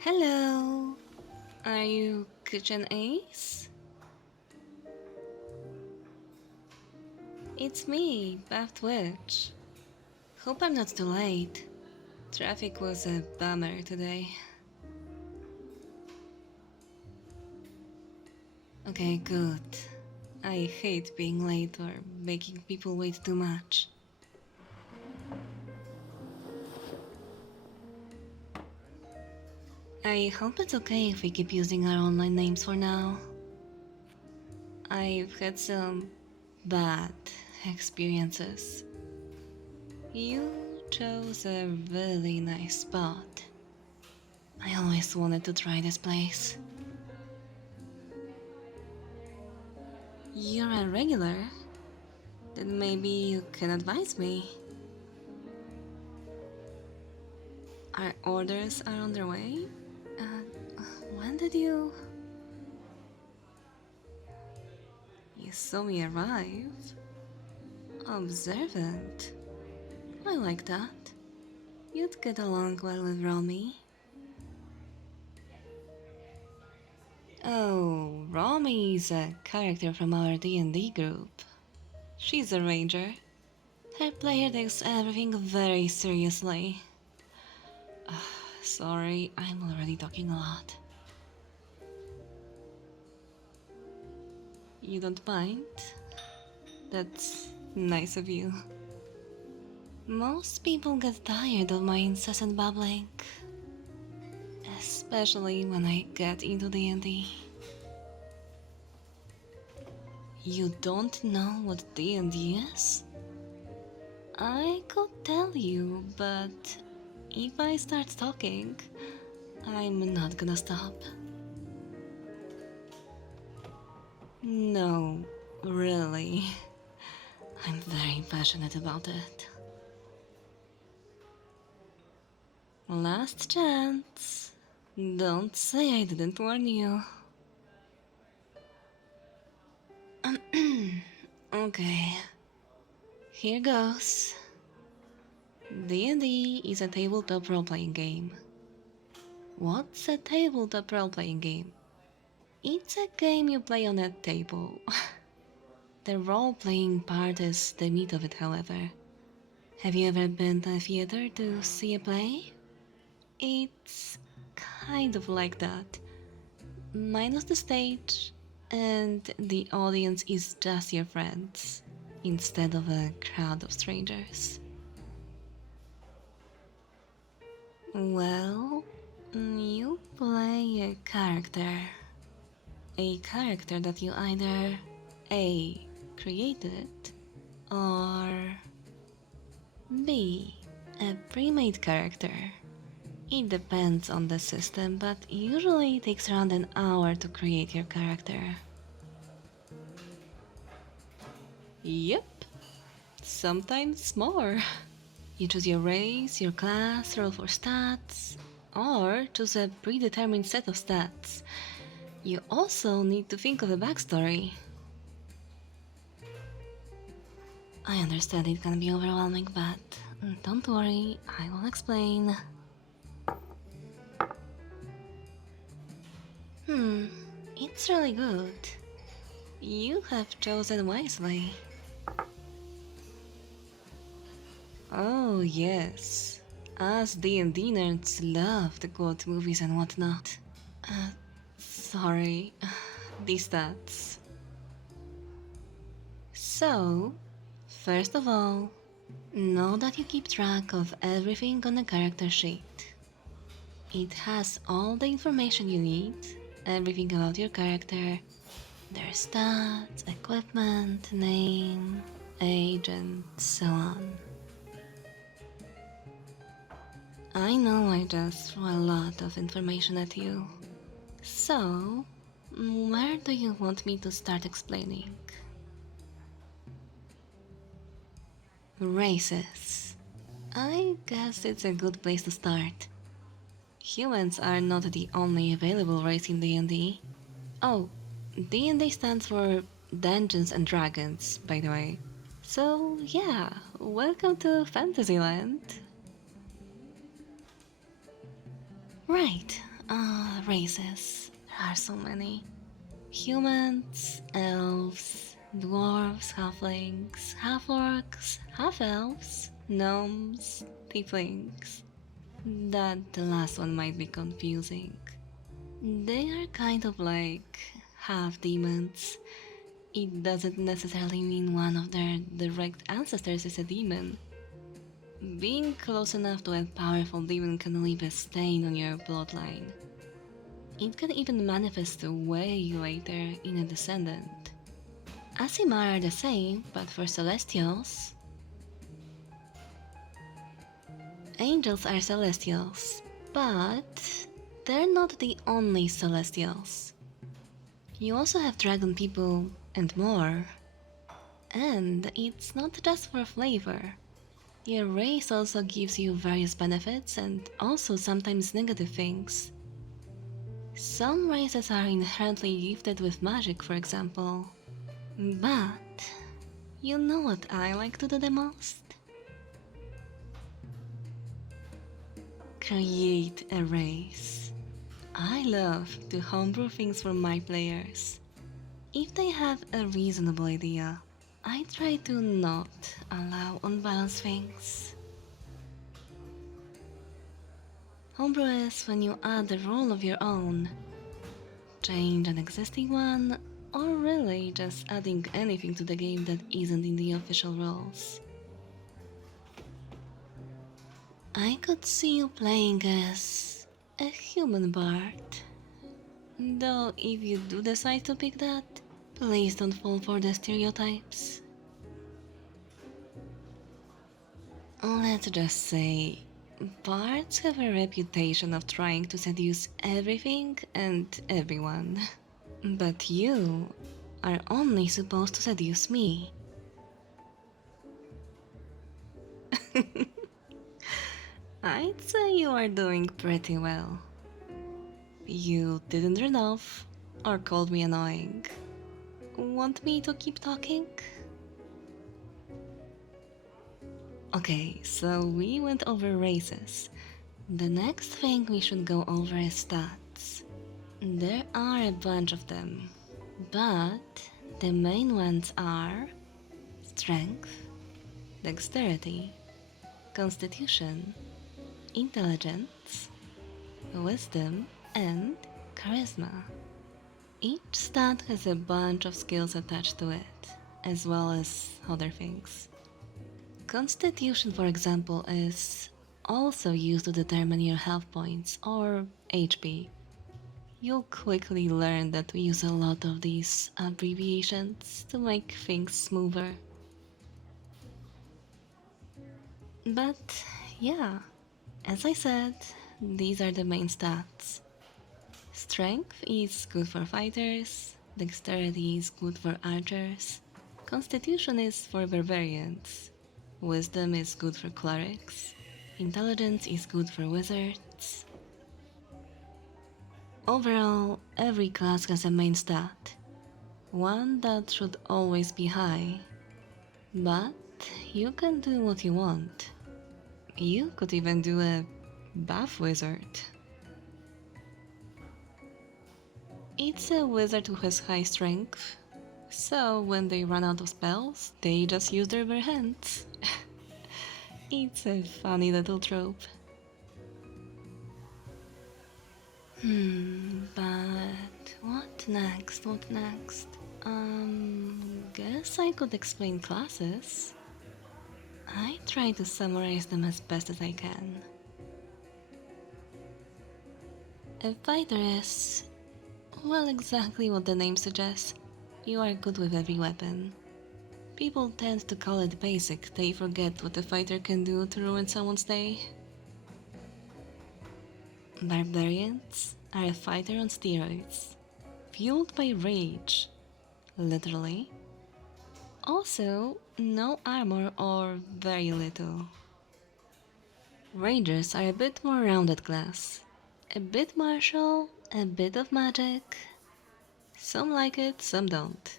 Hello! Are you Kitchen Ace? It's me, Bath Witch. Hope I'm not too late. Traffic was a bummer today. Okay, good. I hate being late or making people wait too much. I hope it's okay if we keep using our online names for now. I've had some bad experiences. You chose a really nice spot. I always wanted to try this place. You're a regular? Then maybe you can advise me. Our orders are on their way? When did you... You saw me arrive? Observant. I like that. You'd get along well with Romy. Oh, Romy's a character from our D&D group. She's a ranger. Her player takes everything very seriously. Sorry, I'm already talking a lot. You don't mind? That's nice of you. Most people get tired of my incessant babbling. Especially when I get into D&D. You don't know what D&D is? I could tell you, but if I start talking, I'm not gonna stop. No, really. I'm very passionate about it. Last chance. Don't say I didn't warn you. Okay. Here goes. D&D is a tabletop role-playing game. What's a tabletop role-playing game? It's a game you play on a table. The role-playing part is the meat of it, however. Have you ever been to a theater to see a play? It's kind of like that. Minus the stage, and the audience is just your friends, instead of a crowd of strangers. Well, you play a character. A character that you either A. created, or B. a pre-made character. It depends on the system, but usually it takes around an hour to create your character. Yep, sometimes more. You choose your race, your class, roll for stats, or choose a predetermined set of stats. You also need to think of a backstory. I understand it can be overwhelming, but don't worry, I will explain. It's really good. You have chosen wisely. Oh yes, us D&D nerds love to quote movies and whatnot. Sorry, these stats. So, first of all, know that you keep track of everything on the character sheet. It has all the information you need, everything about your character, their stats, equipment, name, age, and so on. I know I just threw a lot of information at you. So, where do you want me to start explaining? Races. I guess it's a good place to start. Humans are not the only available race in D&D. Oh, D&D stands for Dungeons and Dragons, by the way. So yeah, welcome to Fantasyland. Right, Races. There are so many. Humans, elves, dwarves, halflings, half-orcs, half-elves, gnomes, tieflings. That the last one might be confusing. They are kind of like half demons. It doesn't necessarily mean one of their direct ancestors is a demon. Being close enough to a powerful demon can leave a stain on your bloodline. It can even manifest way later in a descendant. Asimar are the same, but for celestials. Angels are celestials, but they're not the only celestials. You also have dragon people and more. And it's not just for flavor. Your race also gives you various benefits and also sometimes negative things. Some races are inherently gifted with magic, for example. But you know what I like to do the most? Create a race. I love to homebrew things for my players. If they have a reasonable idea, I try to not allow unbalanced things. Homebrew is when you add a rule of your own, change an existing one, or really just adding anything to the game that isn't in the official rules. I could see you playing as a human bard. Though if you do decide to pick that, please don't fall for the stereotypes. Let's just say, bards have a reputation of trying to seduce everything and everyone. But you are only supposed to seduce me. I'd say you are doing pretty well. You didn't run off or called me annoying. Want me to keep talking? Okay, so we went over races. The next thing we should go over is stats. There are a bunch of them, but the main ones are strength, dexterity, constitution, intelligence, wisdom, and charisma. Each stat has a bunch of skills attached to it, as well as other things. Constitution, for example, is also used to determine your health points, or HP. You'll quickly learn that we use a lot of these abbreviations to make things smoother. But yeah, as I said, these are the main stats. Strength is good for fighters, dexterity is good for archers, constitution is for barbarians, wisdom is good for clerics, intelligence is good for wizards. Overall, every class has a main stat, one that should always be high. But you can do what you want. You could even do a buff wizard. It's a wizard who has high strength, so when they run out of spells, they just use their bare hands. It's a funny little trope. But what next? What next? Guess I could explain classes. I try to summarize them as best as I can. A fighter is, well, exactly what the name suggests. You are good with every weapon. People tend to call it basic, they forget what a fighter can do to ruin someone's day. Barbarians are a fighter on steroids, fueled by rage, literally. Also, no armor or very little. Rangers are a bit more rounded class. A bit martial, a bit of magic. Some like it, some don't.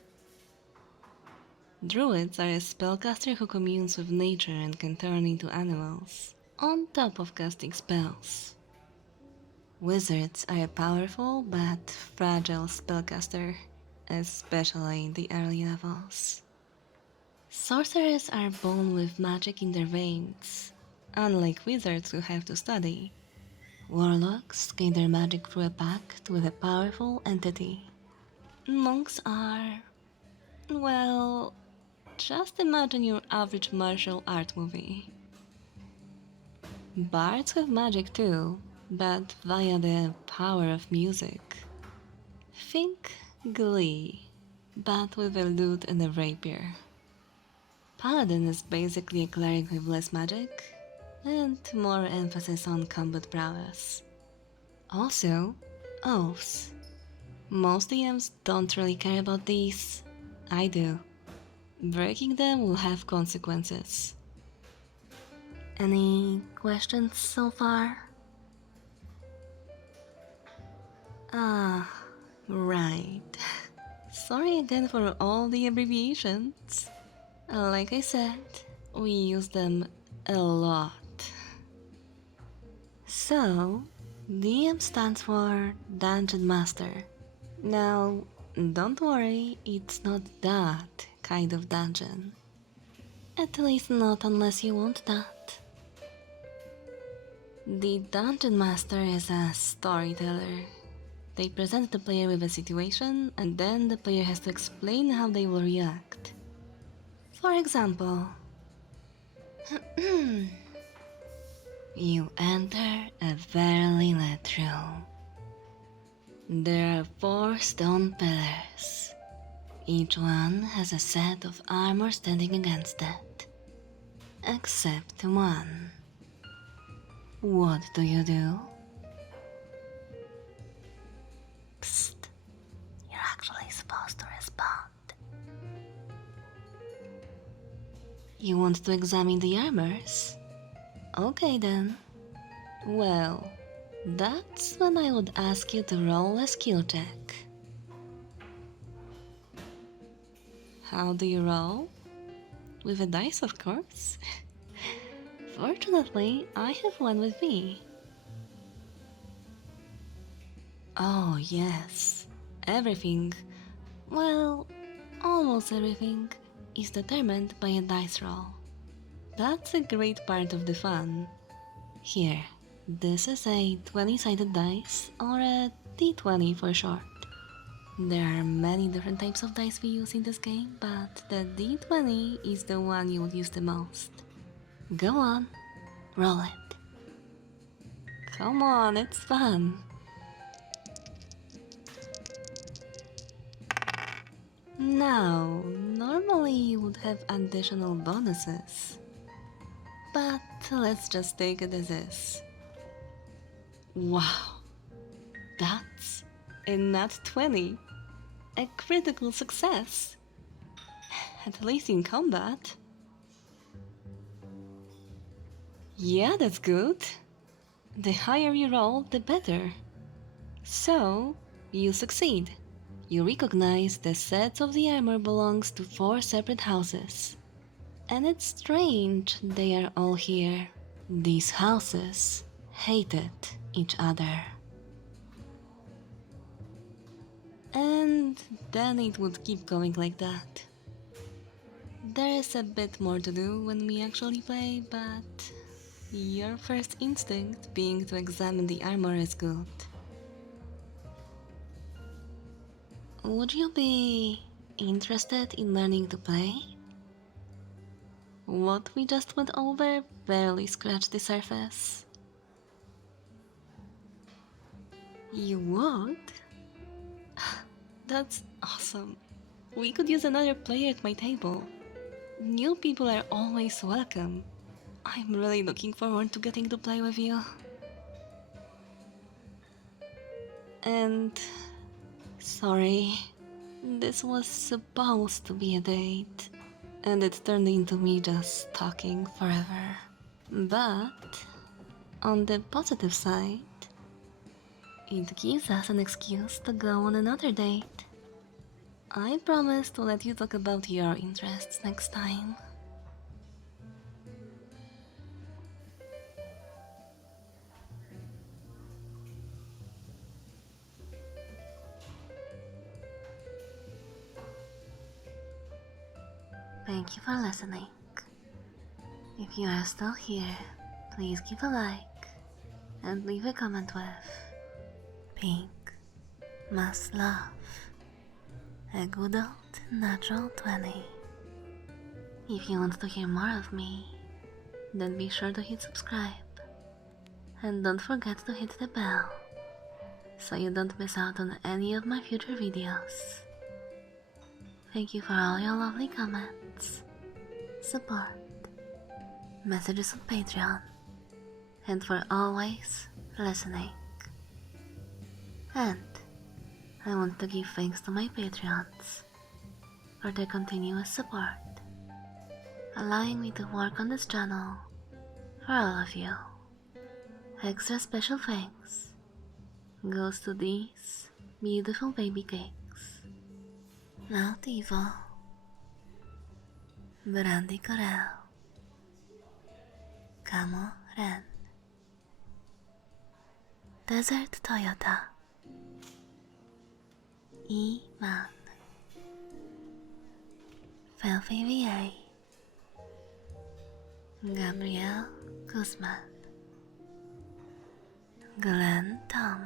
Druids are a spellcaster who communes with nature and can turn into animals, on top of casting spells. Wizards are a powerful but fragile spellcaster, especially in the early levels. Sorcerers are born with magic in their veins, unlike wizards who have to study. Warlocks gain their magic through a pact with a powerful entity. Monks are, well, just imagine your average martial art movie. Bards have magic too, but via the power of music. Think Glee, but with a lute and a rapier. Paladin is basically a cleric with less magic, and more emphasis on combat prowess. Also, oaths. Most DMs don't really care about these. I do. Breaking them will have consequences. Any questions so far? Ah, right. Sorry again for all the abbreviations. Like I said, we use them a lot. So, DM stands for Dungeon Master. Now, don't worry, it's not that kind of dungeon. At least not unless you want that. The Dungeon Master is a storyteller. They present the player with a situation, and then the player has to explain how they will react. For example, you enter a very lit room. There are 4 stone pillars. Each one has a set of armor standing against it. Except one. What do you do? Psst. You're actually supposed to respond. You want to examine the armors? Okay then. Well, that's when I would ask you to roll a skill check. How do you roll? With a dice, of course. Fortunately, I have one with me. Oh, yes. Everything, well, almost everything, is determined by a dice roll. That's a great part of the fun. Here, this is a 20-sided dice, or a d20 for short. There are many different types of dice we use in this game, but the d20 is the one you would use the most. Go on, roll it. Come on, it's fun. Now, normally you would have additional bonuses, but let's just take it as is. Wow, that's a nat 20. A critical success. At least in combat. Yeah, that's good. The higher you roll, the better. So, you succeed. You recognize the sets of the armor belongs to 4 separate houses. And it's strange they are all here. These houses hated each other. And then it would keep going like that. There is a bit more to do when we actually play, but your first instinct being to examine the armor is good. Would you be interested in learning to play? What we just went over barely scratched the surface. You would? That's awesome. We could use another player at my table. New people are always welcome. I'm really looking forward to getting to play with you. And... sorry. This was supposed to be a date, and it turned into me just talking forever. But, on the positive side, it gives us an excuse to go on another date. I promise to let you talk about your interests next time. Thank you for listening. If you are still here, please give a like and leave a comment with Pink must love a good old natural 20. If you want to hear more of me, then be sure to hit subscribe and don't forget to hit the bell so you don't miss out on any of my future videos. Thank you for all your lovely comments, support, messages on Patreon, and for always listening. And I want to give thanks to my Patreons for their continuous support, allowing me to work on this channel for all of you. Extra special thanks goes to these beautiful baby cakes. Nautivo, Brandi Correll, Camo Ren, Desert Toyota, E-Man, Filthy VA, Gabriel Guzman, Glenn Tom,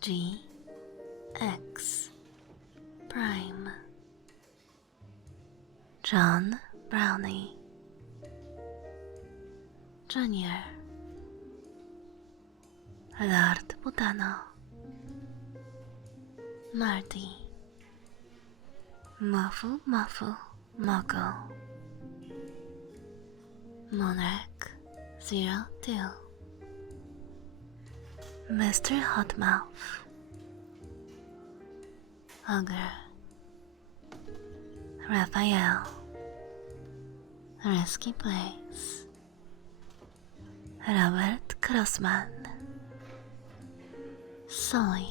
GX Prime, John Brownie, Junior, Lord Putano, Marty, Muffle Moko, Monarch 02, Mr. Hotmouth, Ogre, Raphael, Risky Place, Robert Crossman, Soy,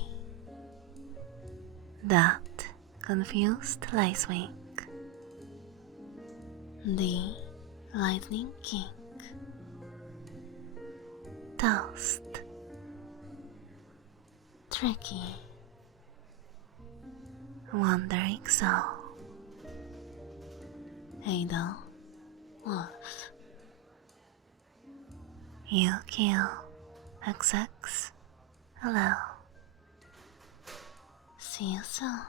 That Confused Lacewing, The Lightning King, Toast, Tricky, Wandering Soul, Adol, Wolf, You Kill, XX, Hello. See you soon.